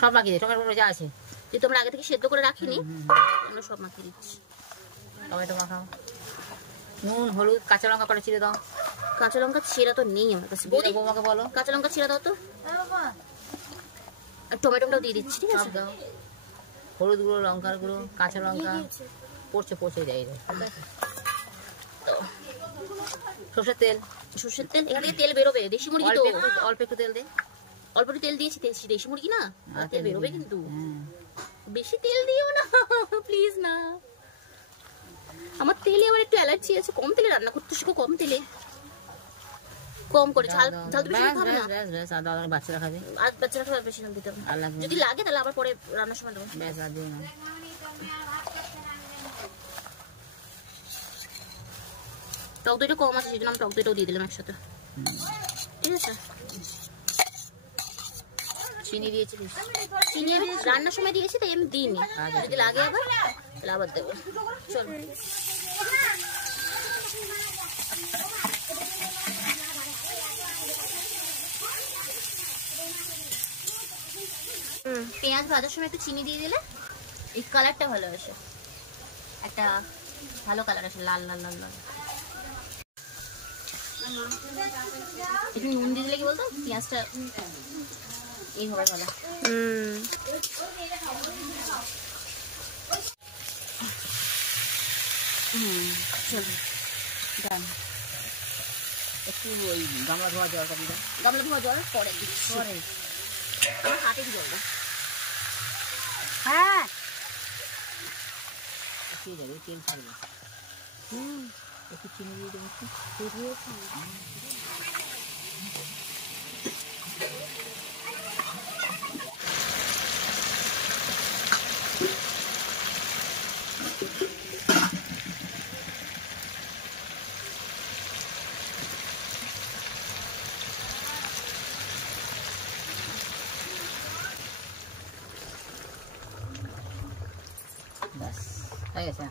সব মাখিয়ে দিই, টমেটো যা আছে যেহেতু আমরা আগে থেকে সেদ্ধ করে রাখিনি আমরা সব মাখিয়ে দিচ্ছি। টমেটো মাখাও, নুন হলুদ কাঁচা লঙ্কা করে চিড়ে দাও। কাঁচা লঙ্কা ছিঁড়া তো নেই আমার কাছে, বৌমাকে বলো কাঁচা লঙ্কা ছিঁড়া দাও তো। টমেটোটাও দিয়ে দিচ্ছি, ঠিক আছে। দাও হলুদ গুঁড়ো লঙ্কার গুঁড়ো কাঁচা লঙ্কা পড়ছে দেয়। তো সর্ষের তেল এখান থেকে তেল বেরোবে, দেশি মুরগি তো অল্প একটু তেল দে। অল্প একটু তেল দিয়েছি, দেশি মুরগি না তেল বেরোবে কিন্তু, বেশি তেল দিও না প্লিজ না। আমার তেলে আবার একটু অ্যালার্জি আছে, কম তেলে রান্না করতে শিখো, কম তেলে কম করে ঝাল তো বেশি খাবে না, বাচ্চারা খাবে আর বাচ্চারা খাবে বেশি ঝাল দিতে হবে, যদি লাগে তাহলে আবার পরে রান্নার সময় দেবো। ব্যাস আর দিও না। টক দইটা কম আছে সেজন্য আমি টক দইটাও দিয়ে দিলাম একসাথে, ঠিক আছে। চিনি দিয়েছি, চিনি আমি রান্নার সময় দিয়েছি তাই আমি দিইনি, যদি লাগে আবার তাহলে আবার দেবো। চল পেঁয়াজ ভাজার সময় একটু চিনি দিয়ে দিলে এই কালারটা ভালো আসে, একটা ভালো কালার আসে, লাল লাল লাল লাল। একটু নুন দিয়ে দিলে কি বলতো পেঁয়াজটা এই হবে ভালো। একটু ওই গামলা ধোয়া জল পরে দিচ্ছি, আমার হাতে জল না। হ্যাঁ তেল ছাড়বে, একটু চিনি দিয়ে দেবো, ব্যাস হয়ে গেছে।